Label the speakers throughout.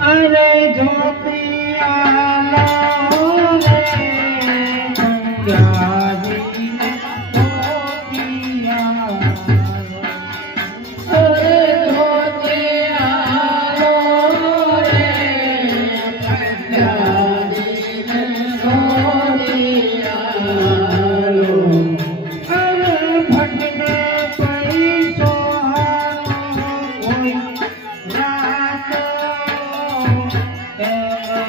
Speaker 1: अरे झोंक Ela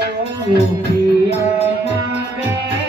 Speaker 1: you be our mother?